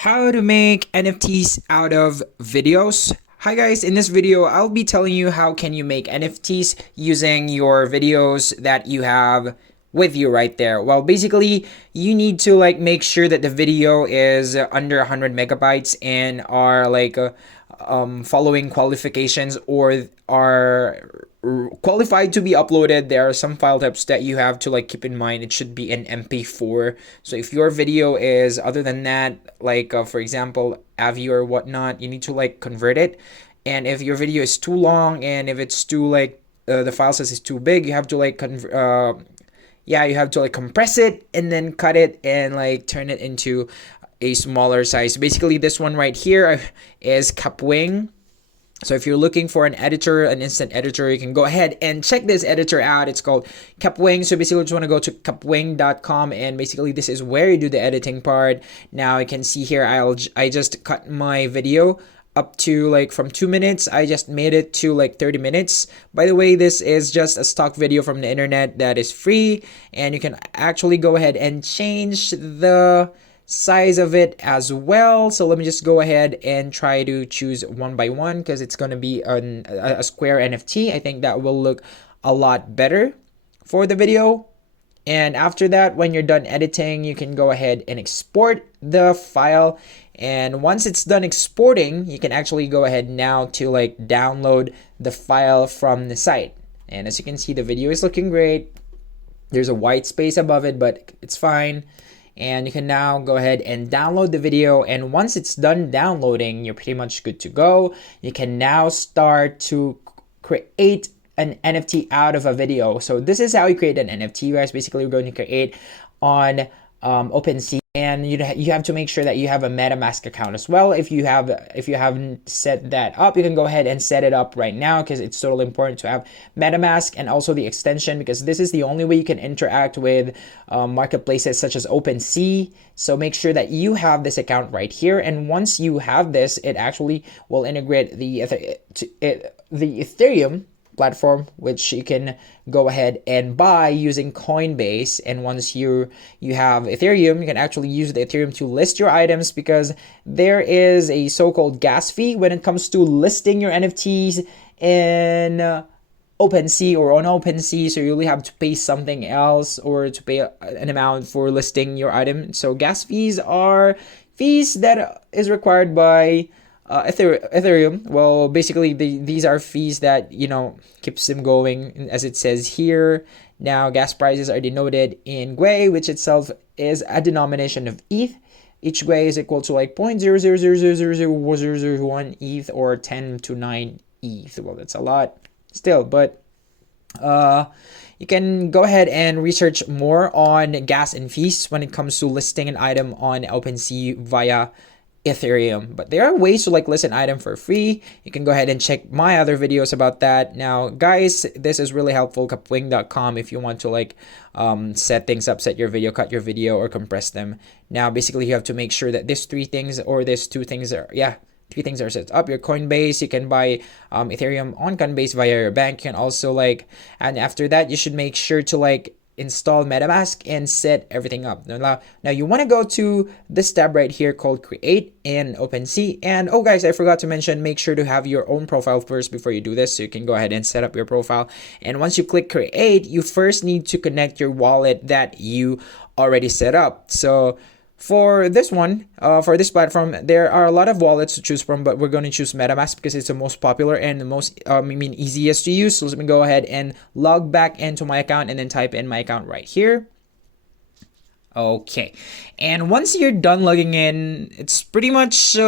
How to make NFTs out of videos. Hi guys, in this video I'll be telling you how can you make NFTs using your videos that you have with you right there. Well, basically you need to make sure that the video is under 100 megabytes and are following qualifications or are qualified to be uploaded. There are some file types that you have to keep in mind. It should be an MP4. So if your video is other than that, for example AVI or whatnot, you need to convert it. And if your video is too long and if it's too the file size is too big, you have to you have to compress it and then cut it and turn it into a smaller size. Basically this one right here is Kapwing. So if you're looking for an editor, an instant editor, you can go ahead and check this editor out. It's called Kapwing. So basically you just want to go to kapwing.com, and basically this is where you do the editing part. Now you can see here I just cut my video up to from 2 minutes. I just made it to 30 minutes. By the way, this is just a stock video from the internet that is free, and you can actually go ahead and change the size of it as well. So let me just go ahead and try to choose one by one because it's going to be a square NFT. I think that will look a lot better for the video. And after that, when you're done editing, you can go ahead and export the file. And once it's done exporting, you can actually go ahead now to download the file from the site. And as you can see, the video is looking great. There's a white space above it, but it's fine. And you can now go ahead and download the video, and once it's done downloading, you're pretty much good to go. You can now start to create an NFT out of a video. So this is how you create an NFT, guys. Basically we're going to create on OpenSea, and you have to make sure that you have a MetaMask account as well. If you haven't set that up, you can go ahead and set it up right now because it's totally important to have MetaMask and also the extension, because this is the only way you can interact with marketplaces such as OpenSea. So make sure that you have this account right here, and once you have this, it actually will integrate the Ethereum platform, which you can go ahead and buy using Coinbase. And once you have Ethereum, you can actually use the Ethereum to list your items, because there is a so-called gas fee when it comes to listing your NFTs in OpenSea or on OpenSea. So you really have to pay something else or to pay an amount for listing your item. So gas fees are fees that is required by Ethereum. Well, basically these are fees that keeps them going, as it says here. Now gas prices are denoted in Gwei, which itself is a denomination of ETH. Each Gwei is equal to 0.000000001 ETH or 10 to 9 ETH. Well, that's a lot still, but you can go ahead and research more on gas and fees when it comes to listing an item on OpenSea via Ethereum. But there are ways to list an item for free. You can go ahead and check my other videos about that. Now guys, this is really helpful, kapwing.com, if you want to set things up, set your video, cut your video, or compress them. Now basically you have to make sure that these three things are set up. Your Coinbase, you can buy Ethereum on Coinbase via your bank. You can also and after that you should make sure to install MetaMask and set everything up. Now you want to go to this tab right here called Create in OpenSea. And oh guys, I forgot to mention, make sure to have your own profile first before you do this. So you can go ahead and set up your profile. And once you click Create, you first need to connect your wallet that you already set up. So for this one, for this platform, there are a lot of wallets to choose from, but we're going to choose MetaMask because it's the most popular and the most, easiest to use. So let me go ahead and log back into my account and then type in my account right here. Okay, and once you're done logging in, it's pretty much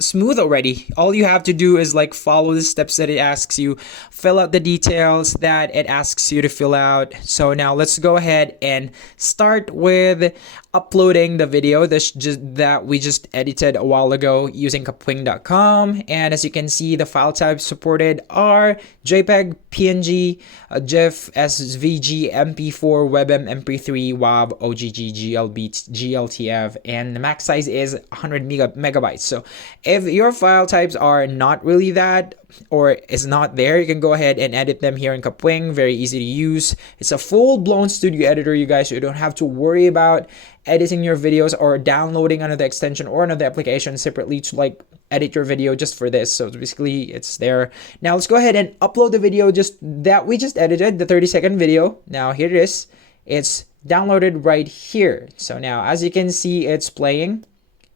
smooth already. All you have to do is follow the steps that it asks you, fill out the details that it asks you to fill out. So now let's go ahead and start with uploading the video that we just edited a while ago using kapwing.com. And as you can see, the file types supported are JPEG, PNG, GIF, SVG, MP4, WebM, MP3, WAV, OGG, GLB, GLTF, and the max size is 100 megabytes. So if your file types are not really that or is not there, you can go ahead and edit them here in Kapwing. Very easy to use. It's a full-blown studio editor, you guys, so you don't have to worry about editing your videos or downloading another extension or another application separately to like edit your video just for this. So basically it's there. Now let's go ahead and upload the video just that we just edited, the 30-second video. Now here it is. It's downloaded right here. So now as you can see, it's playing.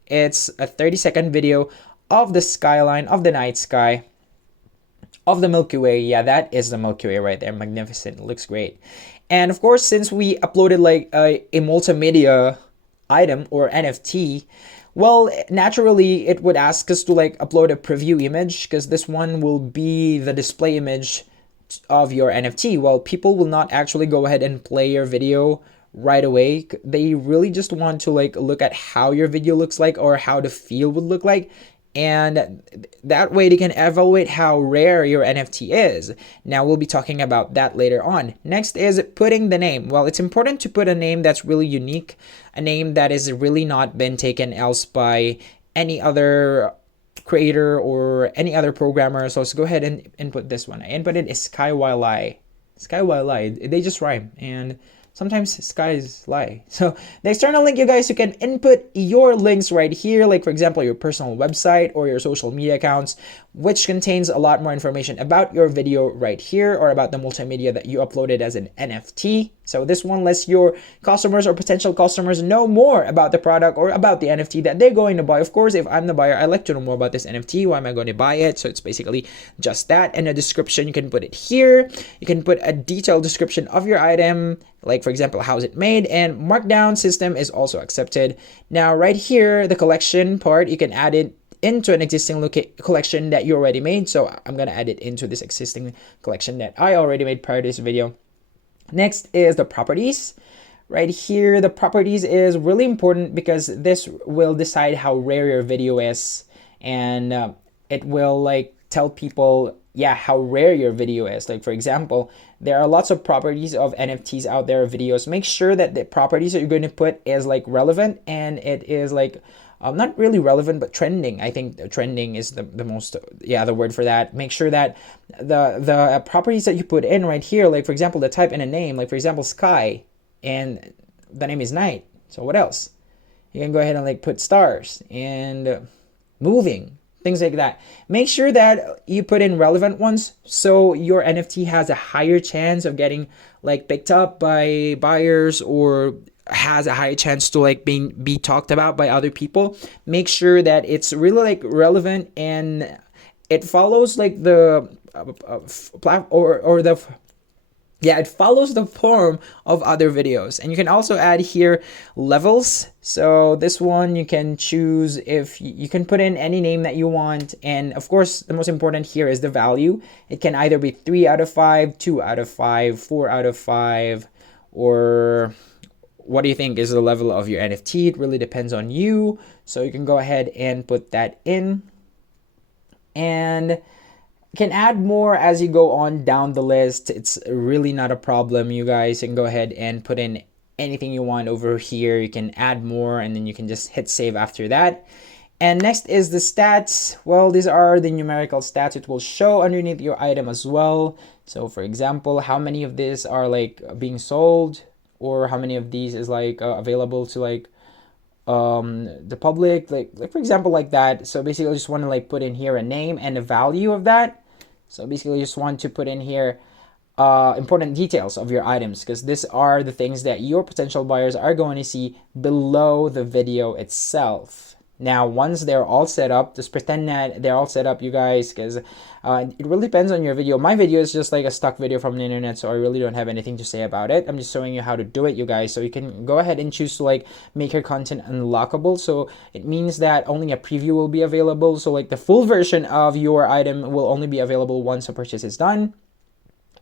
It's a 30-second video of the skyline, of the night sky, of the Milky Way. Yeah, that is the Milky Way right there. Magnificent. It looks great. And of course, since we uploaded like a multimedia item or NFT, well, naturally it would ask us to like upload a preview image, because this one will be the display image of your NFT. Well, people will not actually go ahead and play your video right away. They really just want to like look at how your video looks like or how the feel would look like, and that way they can evaluate how rare your NFT is. Now we'll be talking about that later on. Next is putting the name. Well, it's important to put a name that's really unique, a name that is really not been taken else by any other creator or any other programmer. So let's go ahead and input this one. I inputted is Skywileye. Skywileye, they just rhyme, and sometimes skies lie. So the external link, you guys, you can input your links right here, like for example your personal website or your social media accounts, which contains a lot more information about your video right here, or about the multimedia that you uploaded as an NFT. So this one lets your customers or potential customers know more about the product or about the NFT that they're going to buy. Of course, if I'm the buyer, I like to know more about this NFT. Why am I going to buy it? So it's basically just that. And a description, you can put it here. You can put a detailed description of your item, like for example, how's it made, and markdown system is also accepted. Now right here, the collection part, you can add it into an existing collection that you already made. So I'm going to add it into this existing collection that I already made prior to this video. Next is the properties. Right here, the properties is really important because this will decide how rare your video is, and it will like tell people, yeah, how rare your video is. Like for example, there are lots of properties of NFTs out there, videos. Make sure that the properties that you're going to put is like relevant, and it is like not really relevant, but trending. I think trending is the most, yeah, the word for that. Make sure that the properties that you put in right here, like for example, the type in a name, like for example, sky, and the name is night. So what else? You can go ahead and like put stars and moving, things like that. Make sure that you put in relevant ones so your NFT has a higher chance of getting like picked up by buyers, or has a high chance to like be talked about by other people. Make sure that it's really like relevant and it follows like the it follows the form of other videos. And you can also add here levels. So this one you can choose, if you can put in any name that you want, and of course the most important here is the value. It can either be 3 out of 5, 2 out of 5, 4 out of 5, or what do you think is the level of your NFT? It really depends on you. So you can go ahead and put that in, and can add more as you go on down the list. It's really not a problem, you guys. You can go ahead and put in anything you want over here. You can add more, and then you can just hit save after that. And next is the stats. Well, these are the numerical stats. It will show underneath your item as well. So for example, how many of these are like being sold, or how many of these is like available to like the public, like for example, like that. So basically I just want to like put in here a name and a value of that. So basically you just want to put in here important details of your items, because these are the things that your potential buyers are going to see below the video itself. Now, once they're all set up, just pretend that they're all set up, you guys, because it really depends on your video. My video is just like a stock video from the internet, so I really don't have anything to say about it. I'm just showing you how to do it, you guys. So you can go ahead and choose to like make your content unlockable. So it means that only a preview will be available. So like the full version of your item will only be available once a purchase is done.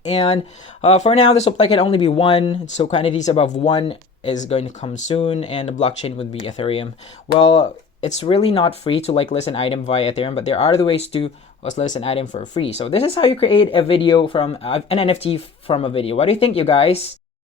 And for now, the supply can only be 1. So quantities above 1 is going to come soon, and the blockchain would be Ethereum. Well, it's really not free to like list an item via Ethereum, but there are other ways to list an item for free. So this is how you create a video from an NFT from a video. What do you think, you guys?